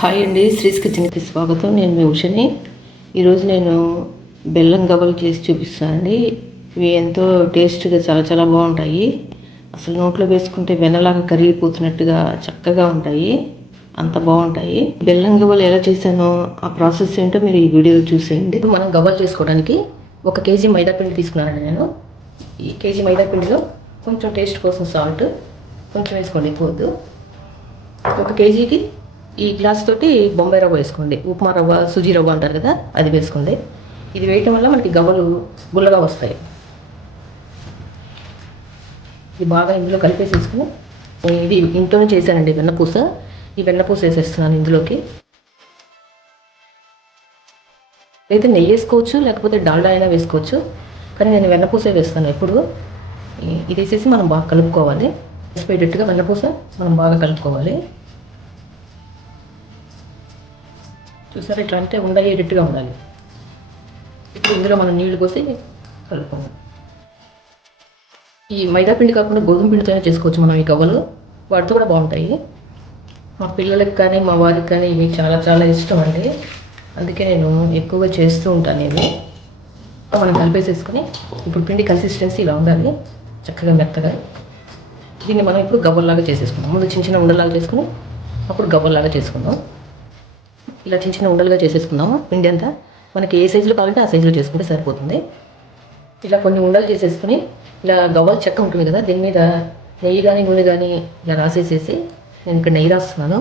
Hi అండి శ్రీస్ కిచెన్కి స్వాగతం. నేను మీ ఉషని. ఈరోజు నేను బెల్లం గవ్వలు చేసి చూపిస్తానండి ఇవి ఎంతో టేస్ట్గా చాలా చాలా బాగుంటాయి. అసలు నోట్లో వేసుకుంటే వెన్నలాగా కరిగిపోతున్నట్టుగా చక్కగా ఉంటాయి. అంత బాగుంటాయి. బెల్లం గవ్వలు ఎలా చేశానో ఆ ప్రాసెస్ ఏంటో మీరు ఈ వీడియో చూసేయండి. మనం గవ్వలు చేసుకోవడానికి ఒక కేజీ మైదా పిండి తీసుకున్నానండి నేను. ఈ కేజీ మైదా పిండిలో కొంచెం టేస్ట్ కోసం సాల్ట్ కొంచెం వేసుకోండి పోదు. ఒక కేజీకి ఈ గ్లాస్ తోటి బొంబాయి రవ్వ వేసుకోండి. ఉప్మా రవ్వ సుజీ రవ్వ అంటారు కదా అది వేసుకోండి. ఇది వేయటం వల్ల మనకి గవ్వలు గుల్లగా వస్తాయి. ఇది బాగా ఇందులో కలిపేసేసుకుని ఇది ఇంట్లోనే చేశానండి వెన్నపూస. ఈ వెన్నపూస వేసేస్తున్నాను ఇందులోకి. అయితే నెయ్యి వేసుకోవచ్చు లేకపోతే డాల్డా అయినా వేసుకోవచ్చు కానీ నేను వెన్నపూసే వేస్తాను ఎప్పుడు. ఇది వేసేసి మనం బాగా కలుపుకోవాలి. వేసిపోయేటట్టుగా వెన్నపూస మనం బాగా కలుపుకోవాలి. చూసారా? ఇట్లా అంటే ఉండగేటట్టుగా ఉండాలి. ఇప్పుడు ఇందులో మనం నీళ్ళు పోసి కలుపుకుందాం. ఈ మైదా పిండి కాకుండా గోధుమ పిండితోనే చేసుకోవచ్చు మనం ఈ గవ్వలు. వాటితో కూడా బాగుంటాయి. మా పిల్లలకి కానీ మా వారికి కానీ ఇవి చాలా చాలా ఇష్టం అండి. అందుకే నేను ఎక్కువగా చేస్తూ ఉంటాను ఇవి. మనం కలిపేసేసుకొని ఇప్పుడు పిండి కన్సిస్టెన్సీ ఇలా ఉండాలి. చక్కగా మెత్తగా. దీన్ని మనం ఇప్పుడు గవ్వల్లాగా చేసేసుకుందాం. ముందు చిన్న చిన్న ఉండలాగా చేసుకుని అప్పుడు గవ్వల్లాగా చేసుకుందాం. ఇలా చిన్న చిన్న ఉండలుగా చేసేసుకుందాము. పిండి అంతా మనకి ఏ సైజులో కావాలంటే ఆ సైజులో చేసుకుంటే సరిపోతుంది. ఇలా కొన్ని ఉండలు చేసేసుకుని ఇలా గవ్వలు చెక్క ఉంటుంది కదా దీని మీద నెయ్యి కానీ నూనె కానీ ఇలా రాసేసేసి నేను ఇక్కడ నెయ్యి రాస్తున్నాను.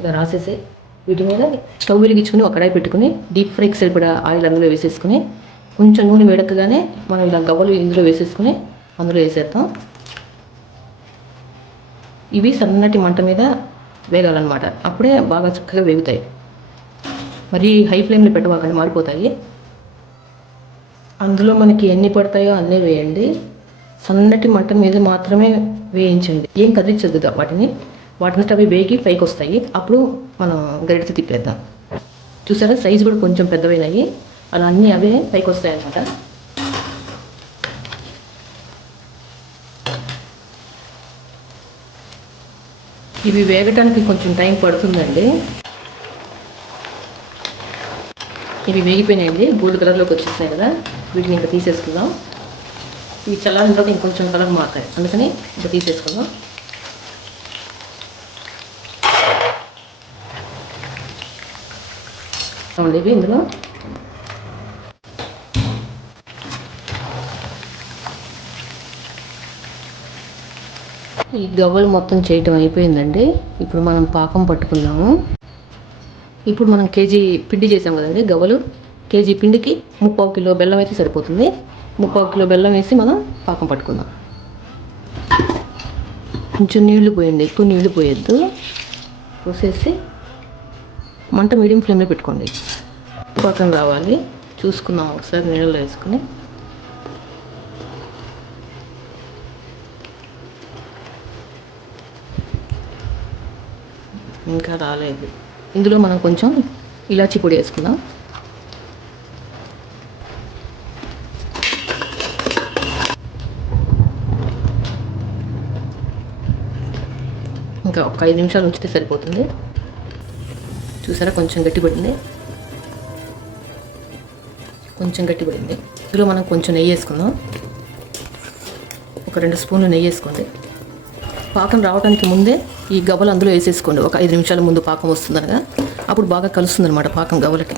ఇలా రాసేసి వీటి మీద స్టవ్ వెలిగించుకుని ఒక కడాయి పెట్టుకుని డీప్ ఫ్రైకి సరిపడా ఆయిల్ అందులో వేసేసుకుని కొంచెం నూనె వేడక్కగానే మనం ఇలా గవ్వలు ఇందులో వేసేసుకుని అందులో వేసేద్దాం. ఇవి సన్నటి మంట మీద వేగాలన్నమాట. అప్పుడే బాగా చక్కగా వేగుతాయి. మరి హై ఫ్లేమ్లో పెట్టవాకండి మారిపోతాయి. అందులో మనకి ఎన్ని పడతాయో అన్నీ వేయండి. సన్నటి మంట మీద మాత్రమే వేయించండి. ఏం కదిలించదు వాటిని. వాటిని అవి వేగి పైకి వస్తాయి. అప్పుడు మనం గరిటతో తిప్పేద్దాం. చూసారా? సైజు కూడా కొంచెం పెద్దవైనాయి. అలా అన్నీ అవే పైకి వస్తాయి అన్నమాట ఇవి వేగటానికి కొంచెం టైం పడుతుందండి. ఇవి వేగిపోయినాయండి. గోల్డ్ కలర్లోకి వచ్చేసినాయి కదా. వీటిని ఇంకా తీసేసుకుందాం. ఇవి చల్లారిన తర్వాత ఇంకొంచెం కలర్ మారుతాయి. అందుకని ఇంకా తీసేసుకుందాం. ఇవి ఇందులో ఈ గవ్వలు మొత్తం చేయటం అయిపోయిందండి. ఇప్పుడు మనం పాకం పట్టుకున్నాము. ఇప్పుడు మనం కేజీ పిండి చేసాం కదండి గవ్వలు. కేజీ పిండికి ముప్పావు కిలో బెల్లం అయితే సరిపోతుంది. ముప్పావు కిలో బెల్లం వేసి మనం పాకం పట్టుకుందాం. కొంచెం నీళ్ళు పోయండి ఎక్కువ నీళ్ళు పోయొద్దు. పోసేసి మంట మీడియం ఫ్లేమ్లో పెట్టుకోండి. పాకం రావాలి. చూసుకుందాం ఒకసారి నీళ్ళలో వేసుకుని. ఇంకా రాలేదు. ఇందులో మనం కొంచెం ఇలాచి పొడి వేసుకుందాం. ఇంకా ఒక ఐదు నిమిషాలు ఉంచితే సరిపోతుంది. చూసారా? కొంచెం గట్టిపడింది. కొంచెం గట్టిపడింది. ఇందులో మనం కొంచెం నెయ్యి వేసుకుందాం. ఒక రెండు స్పూన్లు నెయ్యి వేసుకోండి. పాకం రావడానికి ముందే ఈ గవ్వలు అందులో వేసేసుకోండి. ఒక ఐదు నిమిషాల ముందు పాకం వస్తుందనగా అప్పుడు బాగా కలుస్తుంది అనమాట పాకం గవ్వలకి.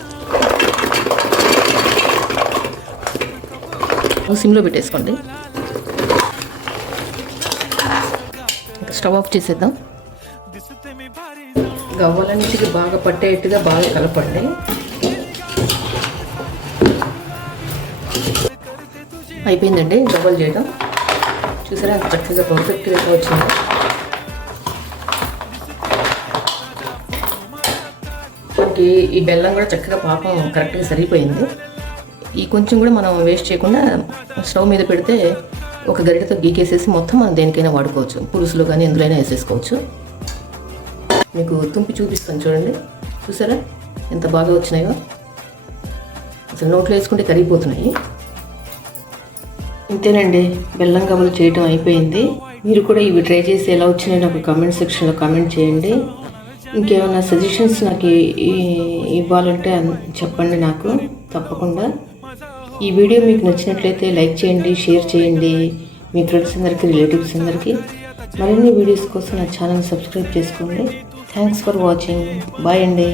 సిమ్లో పెట్టేసుకోండి. స్టవ్ ఆఫ్ చేసేద్దాం. గవ్వలన్నిటికి బాగా పట్టేట్టుగా బాగా కలపండి. అయిపోయిందండి గవ్వలు చేయడం. చూసారా? చక్కగా పర్ఫెక్ట్గా వచ్చింది. మనకి ఈ బెల్లం కూడా చక్కగా పాపం కరెక్ట్గా సరిపోయింది. ఈ కొంచెం కూడా మనం వేస్ట్ చేయకుండా స్టవ్ మీద పెడితే ఒక గరిటతో గీకేసేసి మొత్తం మనం దేనికైనా వాడుకోవచ్చు. పులుసులో కానీ ఎందులోనైనా వేసేసుకోవచ్చు. మీకు తుంపి చూపిస్తాను చూడండి. చూసారా? ఎంత బాగా వచ్చినాయో. అసలు నోట్లో వేసుకుంటే కరిగిపోతున్నాయి. ఇంతేనండి బెల్లం కబలు చేయటం అయిపోయింది. మీరు కూడా ఇవి ట్రై చేసి ఎలా వచ్చినాయి నాకు కామెంట్ సెక్షన్లో కామెంట్ చేయండి. ఇంకేమైనా సజెషన్స్ నాకు ఇవ్వాలంటే చెప్పండి నాకు. తప్పకుండా. ఈ వీడియో మీకు నచ్చినట్లయితే లైక్ చేయండి షేర్ చేయండి. మీ ఫ్రెండ్స్ అందరికీ రిలేటివ్స్ అందరికీ మరిన్ని వీడియోస్ కోసం నా ఛానల్ సబ్స్క్రైబ్ చేసుకోండి. థ్యాంక్స్ ఫర్ వాచింగ్ బాయ్ అండి.